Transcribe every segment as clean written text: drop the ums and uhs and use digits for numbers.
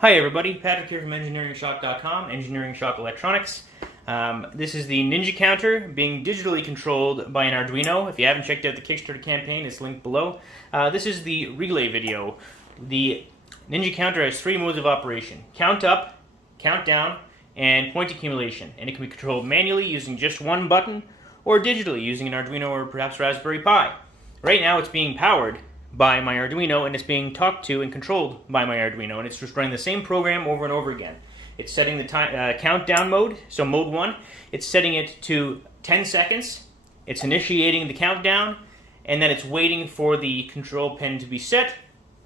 Hi everybody, Patrick here from EngineeringShock.com, Engineering Shock Electronics. This is the Ninja Counter being digitally controlled by an Arduino. If you haven't checked out the Kickstarter campaign, it's linked below. This is the relay video. The Ninja Counter has three modes of operation: count up, count down, and point accumulation. And it can be controlled manually using just one button, or digitally using an Arduino or perhaps Raspberry Pi. Right now it's being powered by my Arduino, and it's being talked to and controlled by my Arduino, and it's just running the same program over and over again. It's setting the time countdown mode, so mode 1, it's setting it to 10 seconds, it's initiating the countdown, and then it's waiting for the control pin to be set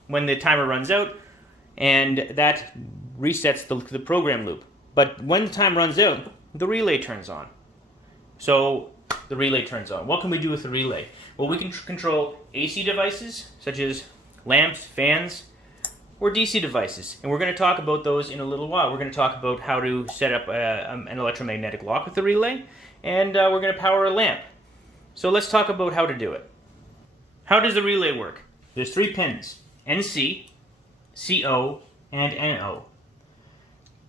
when the timer runs out, and that resets the program loop. But when the time runs out, the relay turns on. So the relay turns on. What can we do with the relay? Well, we can control AC devices, such as lamps, fans, or DC devices. And we're going to talk about those in a little while. We're going to talk about how to set up an electromagnetic lock with the relay, and we're going to power a lamp. So let's talk about how to do it. How does the relay work? There's three pins: NC, CO, and NO.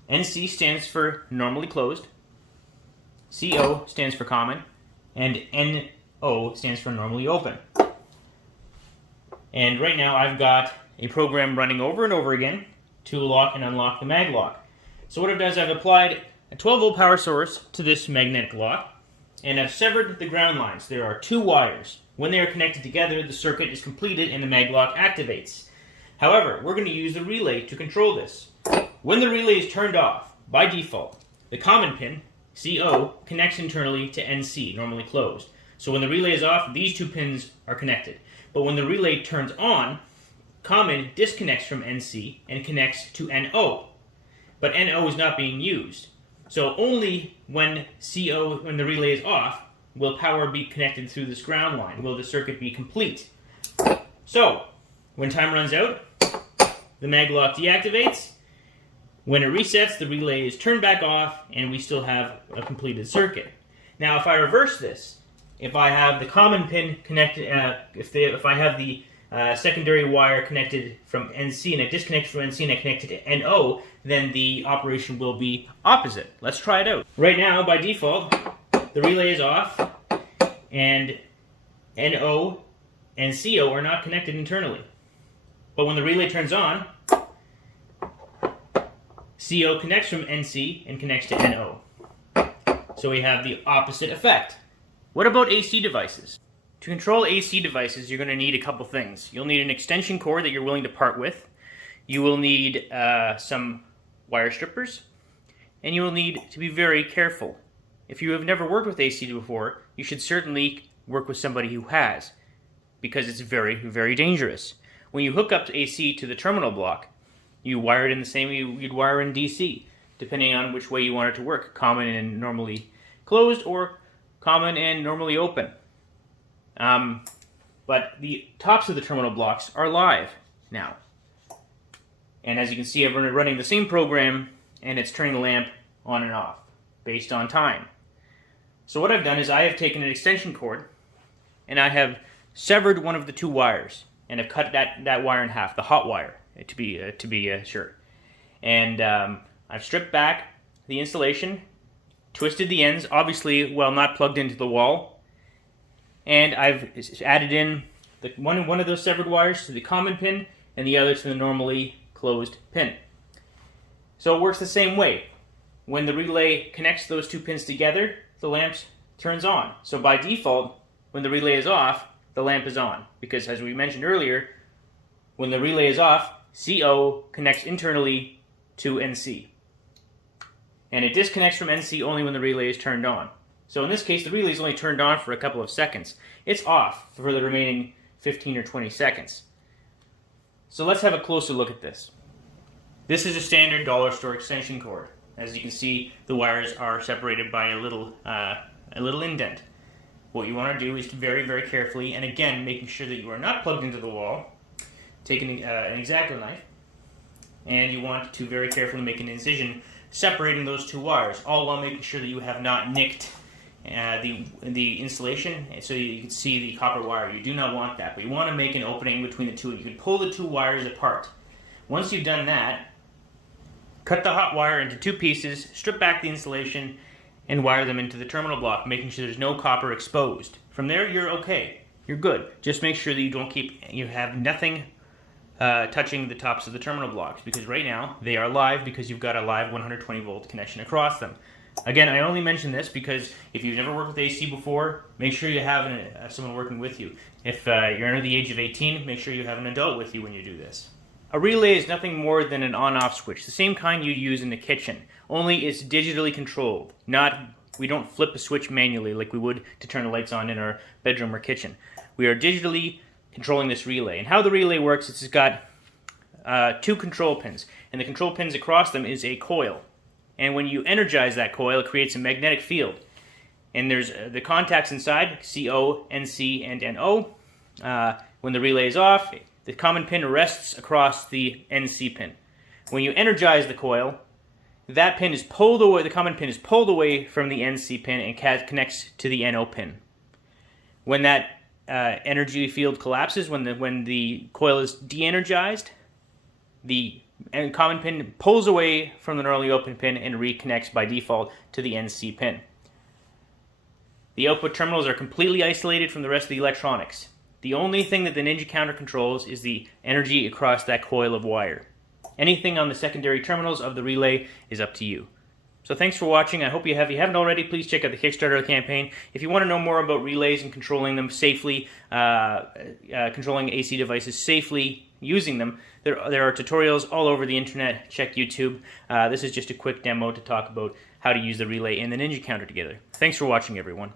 NC stands for normally closed, CO stands for common, and NO stands for normally open. And right now I've got a program running over and over again to lock and unlock the mag lock. So what I've done is I've applied a 12-volt power source to this magnetic lock, and I've severed the ground lines. There are two wires. When they are connected together, the circuit is completed and the mag lock activates. However, we're going to use the relay to control this. When the relay is turned off, by default, the common pin, CO, connects internally to NC, normally closed. So when the relay is off, these two pins are connected. But when the relay turns on, common disconnects from NC and connects to NO. But NO is not being used. So only when the relay is off, will power be connected through this ground line, will the circuit be complete. So, when time runs out, the mag lock deactivates. When it resets, the relay is turned back off, and we still have a completed circuit. Now, if I reverse this, if I have the common pin connected, if I have the secondary wire connected from NC and I disconnect from NC and I connect it to NO, then the operation will be opposite. Let's try it out. Right now, by default, the relay is off, and NO and CO are not connected internally. But when the relay turns on, CO connects from NC and connects to NO. So we have the opposite effect. What about AC devices? To control AC devices, you're going to need a couple things. You'll need an extension cord that you're willing to part with. You will need some wire strippers. And you will need to be very careful. If you have never worked with AC before, you should certainly work with somebody who has, because it's very, very dangerous. When you hook up AC to the terminal block, you wire it in the same way you'd wire in DC, depending on which way you want it to work, common and normally closed, or common and normally open. But the tops of the terminal blocks are live now. And as you can see, I'm running the same program, and it's turning the lamp on and off, based on time. So what I've done is I have taken an extension cord, and I have severed one of the two wires, and I've cut that wire in half, the hot wire, to be sure. And I've stripped back the insulation, twisted the ends, obviously while not plugged into the wall, and I've added in one of those severed wires to the common pin and the other to the normally closed pin. So it works the same way. When the relay connects those two pins together, the lamp turns on. So by default, when the relay is off, the lamp is on, because as we mentioned earlier, when the relay is off, CO connects internally to NC. And it disconnects from NC only when the relay is turned on. So in this case, the relay is only turned on for a couple of seconds. It's off for the remaining 15 or 20 seconds. So let's have a closer look at this. This is a standard dollar store extension cord. As you can see, the wires are separated by a little indent. What you want to do is to very, very carefully, and again, making sure that you are not plugged into the wall, take an X-Acto knife, and you want to very carefully make an incision separating those two wires, all while making sure that you have not nicked the insulation, so you can see the copper wire. You do not want that, but you want to make an opening between the two. You can pull the two wires apart. Once you've done that, Cut the hot wire into 2 pieces, strip back the insulation, and wire them into the terminal block, making sure there's no copper exposed. From there, you're okay. You're good. Just make sure that you have nothing touching the tops of the terminal blocks, because right now they are live because you've got a live 120 volt connection across them. Again, I only mention this because if you've never worked with AC before, make sure you have someone working with you. If you're under the age of 18, make sure you have an adult with you when you do this. A relay is nothing more than an on-off switch, the same kind you use in the kitchen, only it's digitally controlled. We don't flip a switch manually like we would to turn the lights on in our bedroom or kitchen. We are digitally controlling this relay. And how the relay works, it's got 2 control pins, and the control pins across them is a coil. And when you energize that coil, it creates a magnetic field. And there's the contacts inside, CO, NC, and NO. When the relay is off, the common pin rests across the NC pin. When you energize the coil, that pin is pulled away, the common pin is pulled away from the NC pin and connects to the NO pin. When that energy field collapses, when the coil is de-energized, the common pin pulls away from the normally open pin and reconnects by default to the NC pin. The output terminals are completely isolated from the rest of the electronics. The only thing that the Ninja Counter controls is the energy across that coil of wire. Anything on the secondary terminals of the relay is up to you. So thanks for watching. I hope you have. If you haven't already, please check out the Kickstarter campaign. If you want to know more about relays and controlling them safely, controlling AC devices safely, using them, there are tutorials all over the internet. Check YouTube. This is just a quick demo to talk about how to use the relay and the Ninja Counter together. Thanks for watching, everyone.